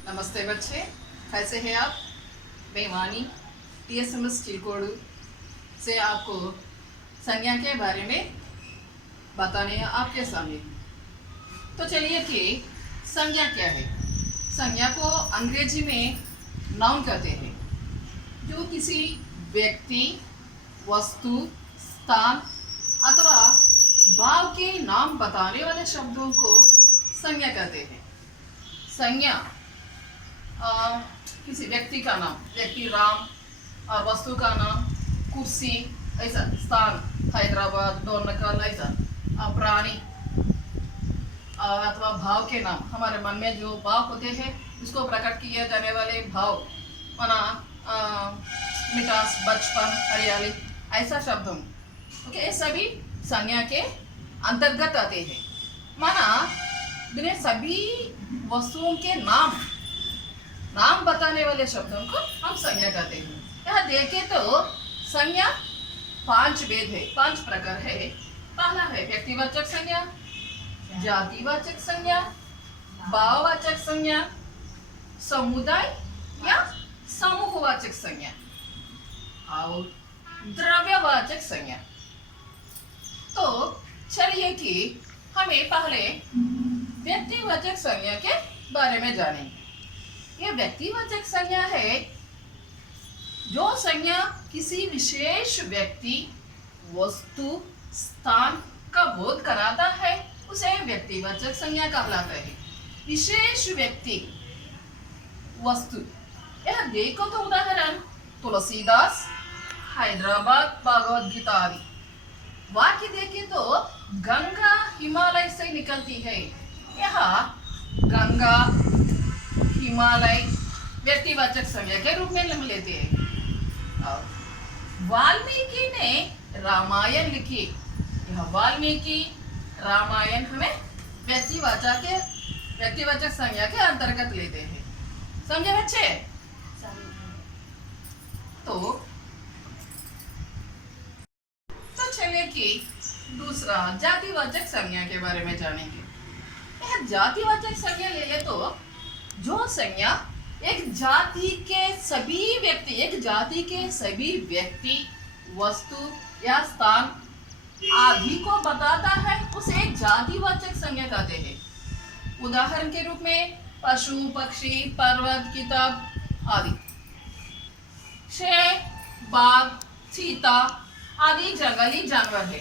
नमस्ते बच्चे, कैसे हैं आप? मैं वानी TSMS चिलकोडू से आपको संज्ञा के बारे में बताने आपके सामने। तो चलिए कि संज्ञा क्या है। संज्ञा को अंग्रेजी में नाउन कहते हैं, जो किसी व्यक्ति, वस्तु, स्थान अथवा भाव के नाम बताने वाले शब्दों को संज्ञा कहते हैं। संज्ञा किसी व्यक्ति का नाम, व्यक्ति राम, वस्तु का नाम कुर्सी, ऐसा स्थान हैदराबाद, डोरनकल, ऐसा प्राणी अथवा भाव के नाम, हमारे मन में जो भाव होते हैं उसको प्रकट किए जाने वाले भाव, माना मिठास, बचपन, हरियाली, ऐसा शब्द ओके, ये सभी संज्ञा के अंतर्गत आते हैं। माना जिन्हें सभी वस्तुओं के नाम बताने वाले शब्दों को हम संज्ञा कहते हैं। यहाँ देखें तो संज्ञा 5 भेद है, 5 प्रकार है। पहला है व्यक्तिवाचक संज्ञा, जातिवाचक संज्ञा, भाववाचक संज्ञा, समुदाय या समूहवाचक संज्ञा और द्रव्यवाचक संज्ञा। तो चलिए कि हमें पहले व्यक्तिवाचक संज्ञा के बारे में जानेंगे। यह व्यक्तिवाचक संज्ञा है जो संज्ञा किसी विशेष व्यक्ति, वस्तु, स्थान का बोध कराता है, उसे व्यक्तिवाचक संज्ञा कहलाता है। विशेष व्यक्ति, वस्तु, यह देखो तो उदाहरण तुलसीदास, हैदराबाद, भगवद गीता आदि। वाक्य देखें तो गंगा हिमालय से निकलती है। यह गंगा, हिमालय व्यक्तिवाचक संज्ञा के रूप में हम लेते हैं। वाल्मीकि ने रामायण लिखी, यह वाल्मीकि रामायण हमें व्यक्तिवाचक संज्ञा के अंतर्गत लेते हैं। समझे बच्चे? तो चलिए कि दूसरा जातिवाचक संज्ञा के बारे में जानेंगे। यह जातिवाचक संज्ञा ले ले तो जो संज्ञा एक जाति के सभी व्यक्ति, वस्तु या स्थान आदि को बताता है, उसे जातिवाचक संज्ञा कहते हैं। उदाहरण के रूप में पशु, पक्षी, पर्वत, किताब आदि। शेर, बाघ, चीता आदि जंगली जानवर है।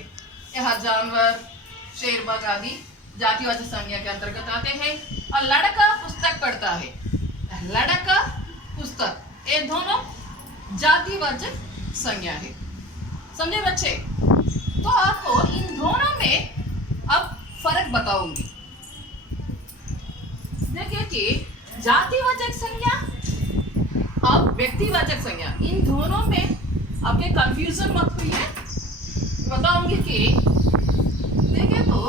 यह जानवर, शेर, बाघ आदि जातिवाचक संज्ञा के अंतर्गत आते हैं। और लड़का पुस्तक पढ़ता है, लड़का पुस्तक, ये दोनों जातिवाचक संज्ञा है। समझे बच्चे? तो आपको इन दोनों में अब फर्क बताऊंगी। देखिए कि जातिवाचक संज्ञा और व्यक्तिवाचक संज्ञा, इन दोनों में आपके कंफ्यूजन मत हुई है। बताऊंगी कि देखिए तो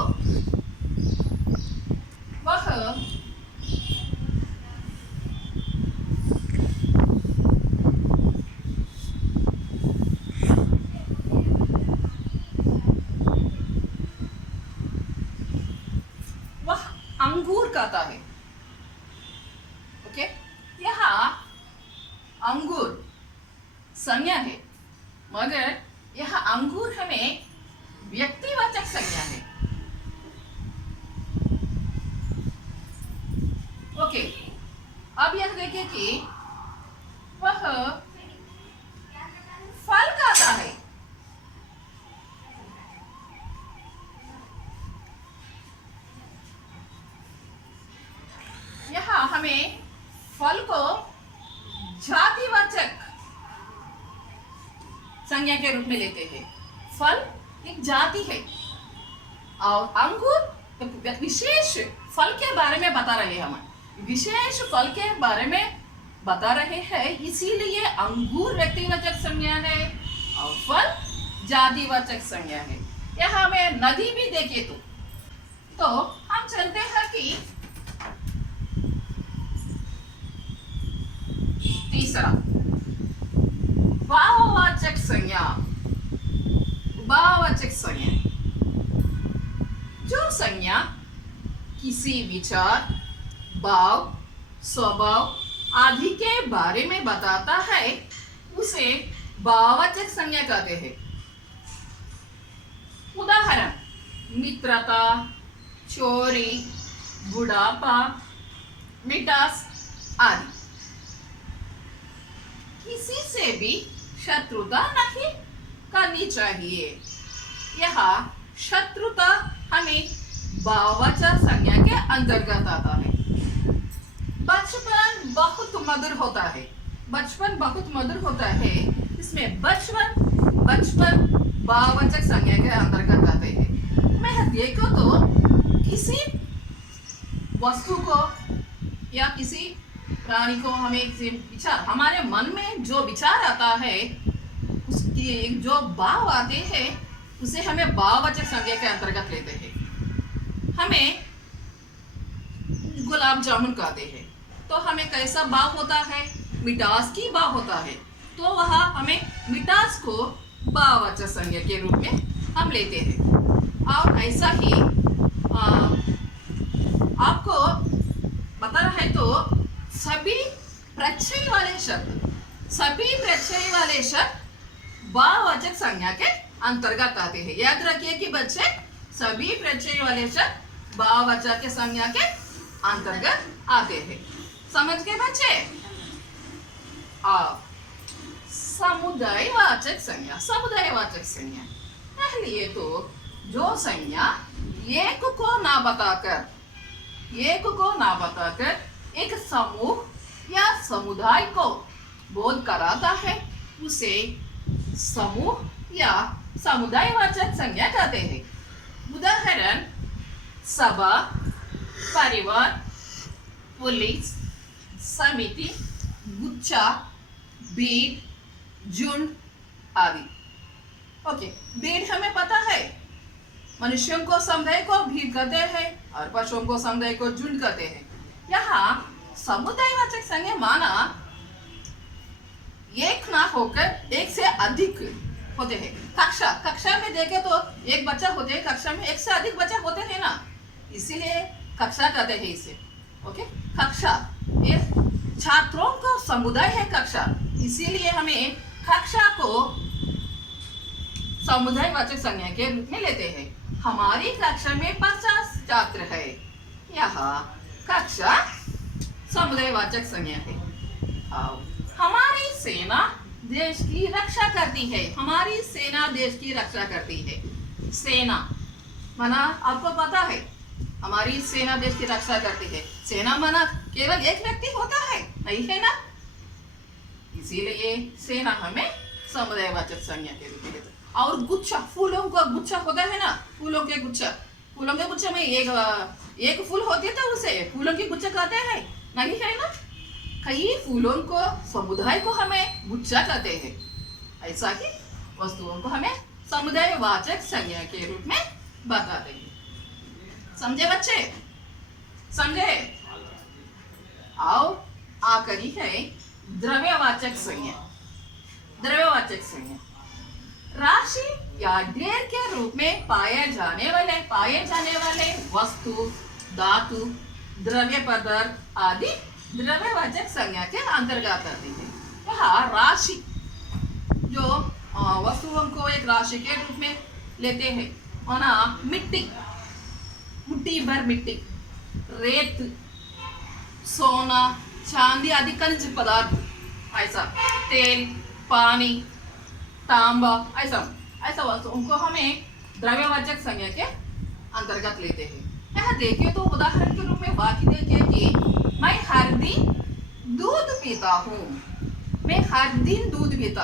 वह अंगूर कहता है। ओके, यहाँ अंगूर संज्ञा है, मगर यह अंगूर हमें व्यक्तिवाचक संज्ञा है। ओके, अब यह देखें कि वह फल खाता है। यहाँ हमें फल को जातिवाचक संज्ञा के रूप में लेते हैं। फल एक जाति है और अंगूर विशेष फल के बारे में बता रहे हैं। हम विशेष फल के बारे में बता रहे हैं, इसीलिए अंगूर व्यक्तिवाचक संज्ञा है और फल जातिवाचक संज्ञा है। यहाँ हमें नदी भी देखे तो हम चलते हैं कि तीसरा भाववाचक संज्ञा। भाववाचक संज्ञा, जो संज्ञा किसी विचार, भाव स्वभाव आदि के बारे में बताता है उसे भाववाचक संज्ञा कहते हैं। उदाहरण, मित्रता, चोरी, बुढ़ापा, मिठास आदि। किसी से भी शत्रुता नहीं करनी चाहिए। यह शत्रुता हमें भाववाचक संज्ञा के अंतर्गत आता है। बचपन बहुत मधुर होता है। बचपन बहुत मधुर होता है, इसमें बचपन भाववाचक संज्ञा के अंतर्गत आते हैं। मैं देखो तो किसी वस्तु को या किसी प्राणी को हमें विचार, हमारे मन में जो विचार आता है, उसकी जो भाव आते हैं, उसे हमें भाववाचक संज्ञा के अंतर्गत लेते हैं। हमें गुलाब जामुन कहते हैं तो हमें कैसा भाव होता है? मिठास की भाव होता है, तो वह हमें मिठास को भाववाचक संज्ञा के रूप में हम लेते हैं। और ऐसा ही आपको बताना है तो सभी प्रत्यय वाले शब्द भाववाचक संज्ञा के अंतर्गत आते हैं। याद रखिए कि बच्चे, सभी प्रत्यय वाले शब्द भाववाचक संज्ञा के अंतर्गत आते हैं। समझ गए बच्चे? समुदायवाचक संज्ञा पहले तो जो संज्ञा एक को ना बताकर एक समूह या समुदाय को बोध कराता है, उसे समूह या समुदायवाचक संज्ञा कहते हैं। उदाहरण, सभा, परिवार, पुलिस, समिति, गुच्छा, भीड़, झुंड आदि। ओके, भीड़ हमें पता है, मनुष्यों को समुदाय को भीड़ कहते हैं और पशुओं को समुदाय को झुंड कहते हैं। यहाँ समुदायवाचक संज्ञा माना एक ना होकर एक से अधिक होते हैं। कक्षा में देखे तो एक बच्चा होते हैं, कक्षा में एक से अधिक बच्चे होते हैं ना, इसीलिए कक्षा कहते हैं इसे। ओके, कक्षा, ये छात्रों को समुदाय है कक्षा, इसीलिए हमें कक्षा को समुदायवाचक संज्ञा के रूप में लेते हैं। हमारी कक्षा में 50 छात्र है, यहाँ कक्षा समुदायवाचक संज्ञा है। हमारी सेना देश की रक्षा करती है। सेना माना आपको पता है, हमारी सेना देश की रक्षा करती है। सेना माना केवल एक व्यक्ति होता है, नहीं है ना, इसीलिए सेना हमें समुदायवाचक संज्ञा के रूप में लेते हैं। और गुच्छा, फूलों का गुच्छा होता है ना, फूलों के गुच्छा में एक फूल होती है तो उसे फूलों की गुच्छा कहते हैं, नहीं है ना। कई फूलों को, समुदाय को हमें गुच्छा कहते हैं। ऐसा ही वस्तुओं को हमें समुदायवाचक संज्ञा के रूप में बताते हैं। समझे बच्चे? समझे? आओ आखिरी है द्रव्यवाचक संज्ञा। राशि या ढेर के रूप में पाए जाने वाले वस्तु, धातु, द्रव्य पदार्थ आदि द्रव्यवाचक संज्ञा के अंतर्गत आती है। यहाँ राशि, जो वस्तुओं को एक राशि के रूप में लेते हैं, माना मिट्टी, मुट्ठी भर मिट्टी, रेत, सोना, चांदी आदि खनिज पदार्थ, ऐसा तेल, पानी, तांबा, ऐसा वस्तुओं को हमें द्रव्यवाचक संज्ञा के अंतर्गत लेते हैं। यहाँ देखिए तो उदाहरण के रूप में वाक्य देखिए कि मैं हर दिन दूध पीता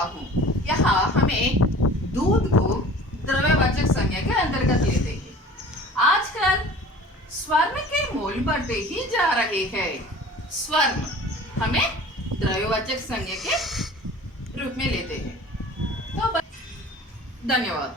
हूँ। यहाँ हमें दूध को द्रव्यवाचक संज्ञा के अंतर्गत लेते हैं। आजकल स्वर्ण के मूल्य बढ़ते ही जा रहे हैं। स्वर्ण हमें द्रव्यवाचक संज्ञा के रूप में लेते हैं। तो धन्यवाद।